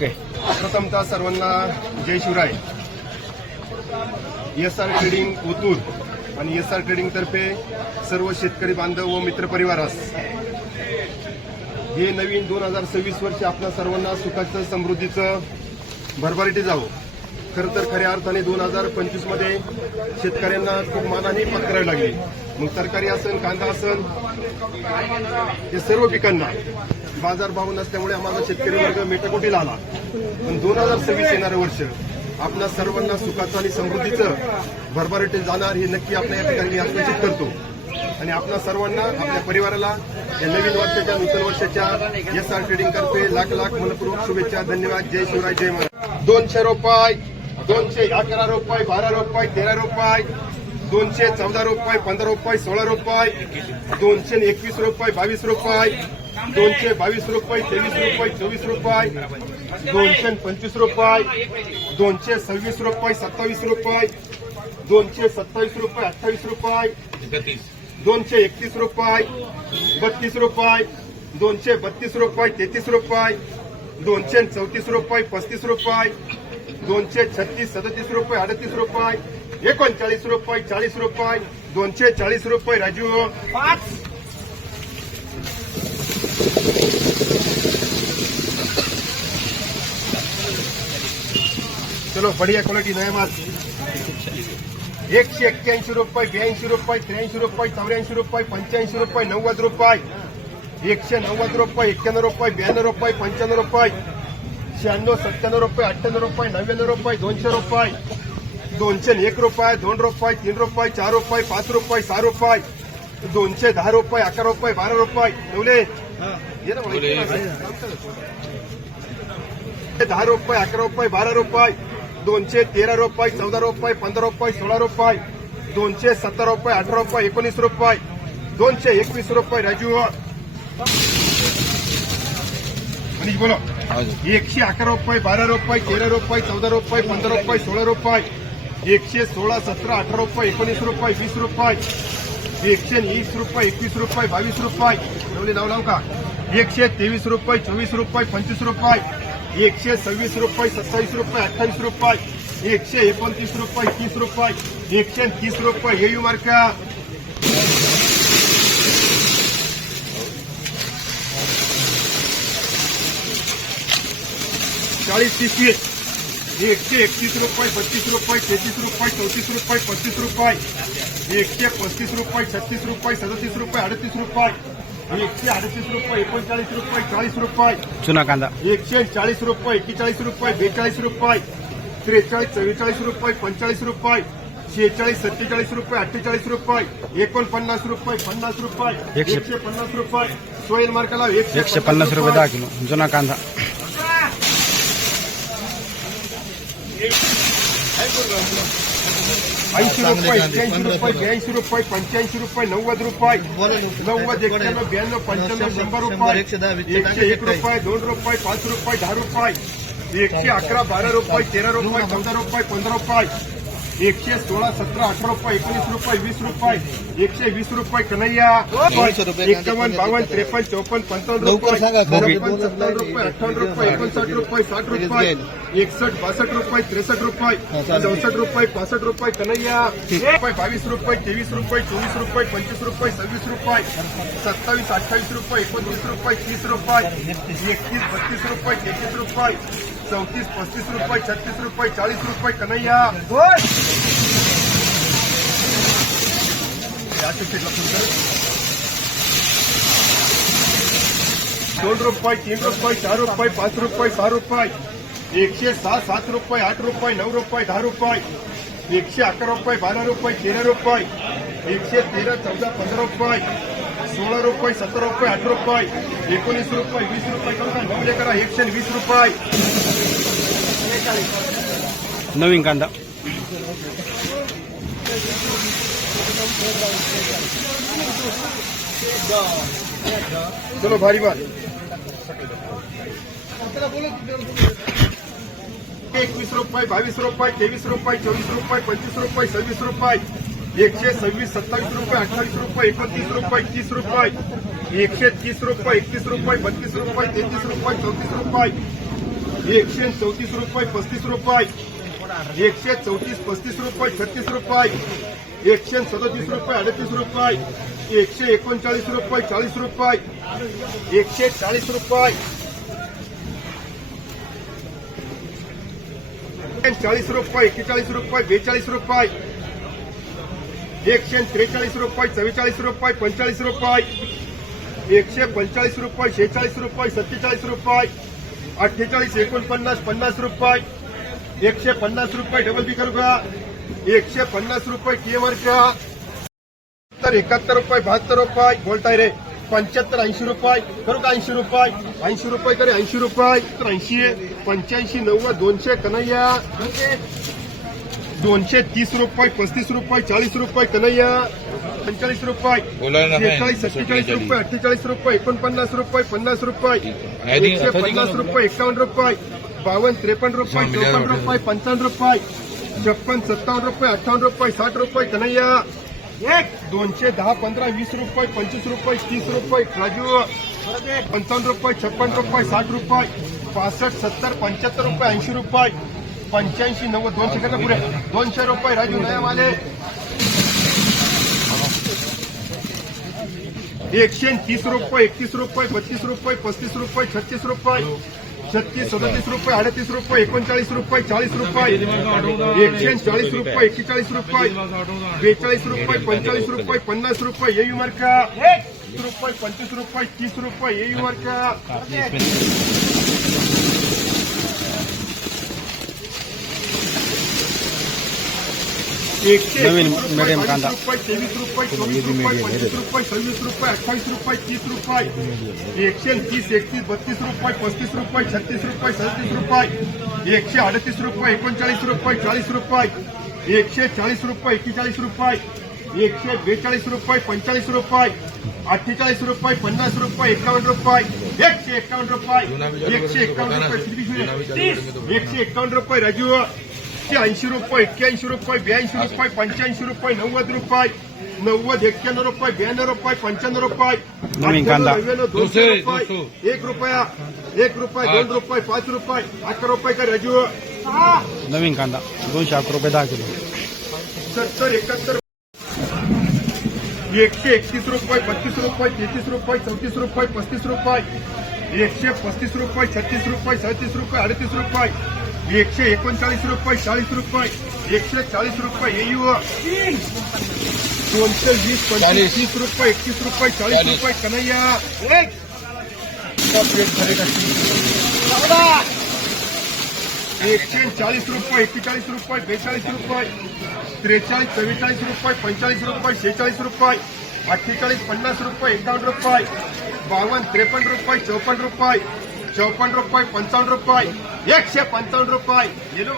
Okay. प्रथमतः सर्वांना जय Shivray. SR trading Otur आणि एसआर ट्रेडिंग तर्फे सर्व शेतकरी बांधव व मित्रपरिवारास हे नवीन 2026 वर्ष आपल्या सर्वांना सुखाचं समृद्धीचं भरभराटी जावं. खरं तर खऱ्या अर्थाने 2025 मध्ये शेतकऱ्यांना खूप मानहानी पत्करावी लागली. मग तरकारी असन, कांदा असन, या सर्व पिकांना बाजारभाव नसल्यामुळे आम्हाला शेतकरी वर्ग मेटाकोटीला आला. पण 2026 येणारं वर्ष आपल्या सर्वांना सुखाचं आणि समृद्धीचं भरभराटी जाणार हे नक्की आपल्या या ठिकाणी आश्वासित करतो. आणि आपल्या सर्वांना, आपल्या परिवाराला या नवीन वर्षाच्या, नूतन वर्षाच्या एसआर ट्रेडिंग तर्फे लाख लाख मनपूर्वक शुभेच्छा. धन्यवाद. जय शिवराय, जय महाराज. 200 रुपये, 211 रुपये, 12 रुपये, 13 रुपये, 214 रुपये, 15 रुपये, 16 रुपये, 221 रुपये, 22 रुपये, 222 रुपये, 23 रुपये, 24 रुपये, 225 रुपये, 226 रुपये, 27 रुपये, 227 रुपये, 28 रुपये, 231 रुपये, 32 रुपये, 232 रुपये, 33 रुपये, 234 रुपये, 35 रुपये, 236, 37 रुपये, 38 रुपये, 39 रुपये, 40 रुपये, 240 रुपये. राजू 5. चलो, बढ़िया क्वालिटी नया माल. 181 रुपये, 82 रुपये, 83 रुपये, 84 रुपये, 85 रुपये, 90 रुपये, 190 रुपये, 91 रुपये, 92 रुपये, 95 रुपये, 96, 97 रुपये, 98 रुपये, 99 रुपये, 200 रुपये, 201 रुपये, 2 रुपये, 3 रुपये, 4 रुपये, 5 रुपये, 6 रुपये, 210 रुपये, 11 रुपये, 12 रुपये. ठेवले 10 रुपये, 11 रुपये, 12 रुपये, 213 रुपये, 14 रुपये, 15 रुपये, 16 रुपये, 217 रुपये, 18 रुपये, 19 रुपये, 221 रुपये. राजू मनीष बोलो. 111 रुपये, 12 रुपये, 13 रुपये, 14 रुपये, 15 रुपये, 16 रुपये, 116, 17, 18 रुपये, 19 रुपये, 20 रुपये, 120 रुपये, 21 रुपये, 22 रुपये. ठेवले नाव लाव का. 123 रुपये, 24 रुपये, 25 रुपये, 126 रुपये, 27 रुपये, 28 रुपये, 129 रुपये, 30 रुपये, 130 रुपये. येऊ मार्का. 40, 30, 131 रुपये, 32 रुपये, 33 रुपये, 34 रुपये, 35 रुपये, 135 रुपये, 36 रुपये, 37 रुपये, 38 रुपये, 138 रुपये, 39 रुपये, 40 रुपये. चुना कांदा 140 रुपये, 41 रुपये, 42 रुपये, 43, 44 रुपये, 45 रुपये, 46, 47 रुपये, 48 रुपये, 49 रुपये, 50 रुपये, 150 रुपये. सोयल मार्काला 150 रुपये 10 किलो जुना कांदा. 80 रुपये, 81 रुपये, 82 रुपये, 85 रुपये, 90 रुपये, 90, 91, 92, 95, 100 रुपये, 101 रुपये, 2 रुपये, 5 रुपये, 10 रुपये, 111, 12 रुपये, 13 रुपये, 14 रुपये, 15 रुपये, 116, 17, 18 रुपये, 19 रुपये, 20 रुपये, 120 रुपये. कन्हैया 51, 52, 53, 54, 55 रुपये, 57 रुपये, 58 रुपये, 59 रुपये, 60 रुपये, 61, 62 रुपये, 63 रुपये, 64 रुपये, 65 रुपये. कन्हैया 22 रुपये, 23 रुपये, 24 रुपये, 25 रुपये, 26 रुपये, 27, 28 रुपये, 29 रुपये, 30 रुपये, 31, 32 रुपये, 33 रुपये, 34, 35 रुपये, 36 रुपये, 40 रुपये. कन्हैया 2 रुपये, 3 रुपये, 4 रुपये, 5 रुपये, 6 रुपये, 106, 7 रुपये, 8 रुपये, 9 रुपये, 10 रुपये, 111 रुपये, 12 रुपये, 13 रुपये, 113, 14, 15 रुपये, 16 रुपये, 17 रुपये, 18 रुपये, 19 रुपये, 20 रुपये. नवले करा 120 रुपये. नवीन कांदा चलो भारी बात. 21 रुपये, 22 रुपये, 23 रुपये, 24 रुपये, 25 रुपये, 26 रुपये, 126, 27 रुपये, 28 रुपये, 29 रुपये, 30 रुपये, 130 रुपये, 31 रुपये, 32 रुपये, 33 रुपये, 34 रुपये, 134 रुपये 35 रुपये 134 35 रुपये 36 रुपये 137 रुपये 38 रुपये 139 रुपये 40 रुपये 140 रुपये 40 रुपये 41 रुपये 42 रुपये 143 रुपये 44 रुपये 45 रुपये 145 रुपये 46 रुपये 47 रुपये 48 49 50 रुपये 150 रुपये डबल बी करू का 150 रुपये केवर का 71 रुपये 72 रुपये बोलताय रे 75 80 रुपये करू का 80 रुपये 80 रुपये करे 80 रुपये 80 85 90 200 कन्हैया 230 रुपये 35 रुपये 40 रुपये कन्हैया 45 रुपये 46 47 रुपये 48 रुपये 49 रुपये 50 रुपये 150 रुपये 51 रुपये 52 53 रुपये 54 रुपये 55 रुपये 56 57 रुपये 58 रुपये 60 रुपये कन्हैया 210 15 20 रुपये 25 रुपये 30 रुपये राजू 55 रुपये 56 रुपये 60 रुपये 65 70 75 रुपये 80 रुपये 85 90 200 करा पुरे 200 रुपये राजू नया माले 130 रुपये 31 रुपये 32 रुपये 35 रुपये 36 रुपये 36 37 रुपये 38 रुपये 39 रुपये 40 रुपये 140 रुपये 41 रुपये 42 रुपये 45 रुपये 50 रुपये येऊ मार्का 30 रुपये 25 रुपये 30 रुपये येऊ मार्का नवीन medium कांदा. रुपये 23 रुपये 24 रुपये 25 रुपये 26 रुपये 28 रुपये 30 रुपये 130 31 32 रुपये 35 रुपये 36 रुपये 37 रुपये 138 रुपये 39 रुपये 40 रुपये 140 रुपये 41 रुपये 142 रुपये 45 रुपये 48 रुपये 50 रुपये 51 रुपये 151 रुपये 151 रुपये 151 रुपये राजू 80 रुपये 81 रुपये 82 रुपये 85 रुपये 90 रुपये 90 91 रुपये 92 रुपये 95 रुपये नवीन कांदा. 200 रुपये 1 रुपया 1 रुपये 2 रुपये 5 रुपये 11 रुपये का राजू नवीन कांदा 211 रुपये 10 किलो 70 71 131 रुपये 32 रुपये 33 रुपये 34 रुपये 35 रुपये 135 रुपये 36 रुपये 37 रुपये 38 रुपये 139 रुपये 40 रुपये 140 रुपये येऊ 220 25 30 रुपये 31 रुपये 40 रुपये कन्हैया 140 रुपये 41 रुपये 42 रुपये 43 44 रुपये 45 रुपये 46 रुपये 48 50 रुपये 51 रुपये 52 53 रुपये 54 रुपये 54 रुपये 55 रुपये 155 रुपये ले लो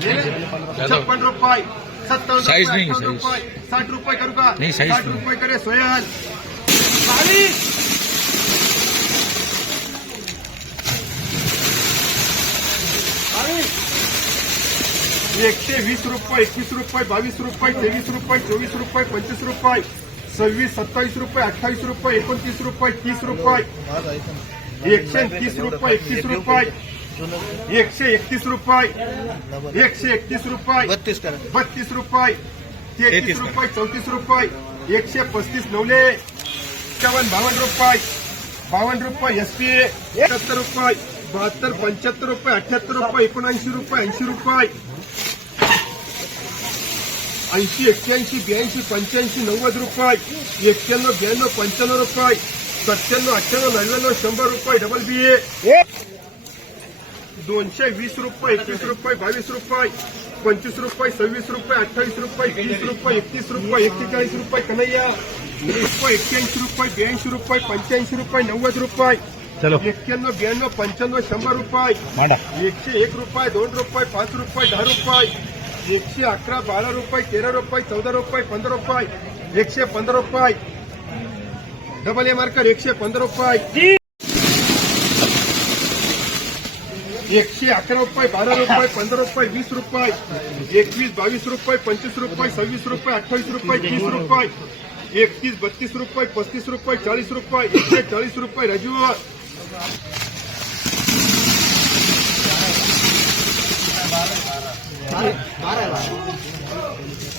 56 रुपये 57 रुपये 58 रुपये 60 रुपये करू का 60 रुपये करे सोयाल 120 रुपये 21 रुपये 22 रुपये 23 रुपये 24 रुपये 25 रुपये 26 27 रुपये 28 रुपये 29 रुपये 30 रुपये 130 रुपये 31 रुपये 131 रुपये 131 रुपये 32 रुपये 33 रुपये 34 रुपये 135 नवले 52 रुपये 52 रुपये एसपी 71 रुपये 72 75 रुपये 78 रुपये 79 रुपये 80 रुपये 80 81 82 85 90 रुपये 91 92 95 रुपये 97 98 99 100 रुपये डबल बी 220 रुपये 21 रुपये 22 रुपये 25 रुपये 26 रुपये 28 रुपये 30 रुपये 31 रुपये 41 रुपये कन्हैया 81 रुपये 82 रुपये 85 रुपये 90 रुपये चलो 91 92 95 100 रुपये 101 रुपये 2 रुपये 5 रुपये 10 रुपये 111 12 रुपये 13 रुपये 14 रुपये 15 रुपये 115 रुपये डबल ए मार्कर 115 रुपये 111 रुपये 12 रुपये 15 रुपये 20 रुपये 21 22 रुपये 25 रुपये 26 रुपये 28 रुपये 30 रुपये 31 32 रुपये 35 रुपये 40 रुपये 140 रुपये राजू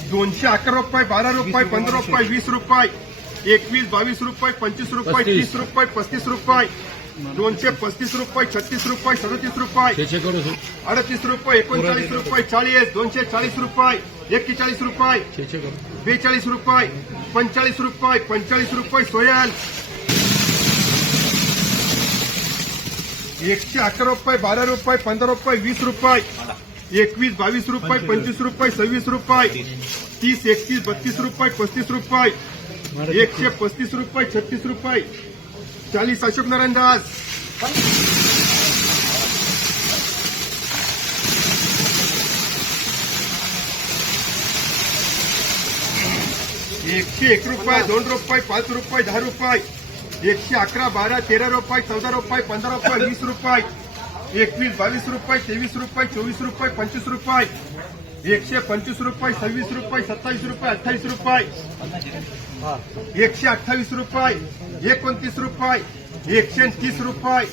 ₹211, ₹12, ₹15, ₹20, 21, ₹22, ₹25, ₹30, ₹35, ₹235, ₹36, ₹37, त्याचे करू ₹38, ₹39, ₹40, ₹240, ₹41, त्याचे करू ₹42, ₹45, ₹45, सोयाल ₹111, ₹12, ₹15, ₹20, 21, ₹22, ₹25, ₹26, ₹30, 31, ₹32, ₹35, ₹135, ₹36, 40 अशोक नारायण दास ₹101, ₹2, ₹5, ₹10, ₹111, ₹12, ₹13, ₹14, ₹15, ₹20, ₹21, ₹22, ₹23, ₹24, ₹25, ₹125, ₹26, ₹27, ₹28, ₹128, ₹29, ₹130, ₹31,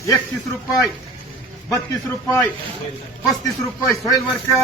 ₹32, ₹35, सोहेल वर्का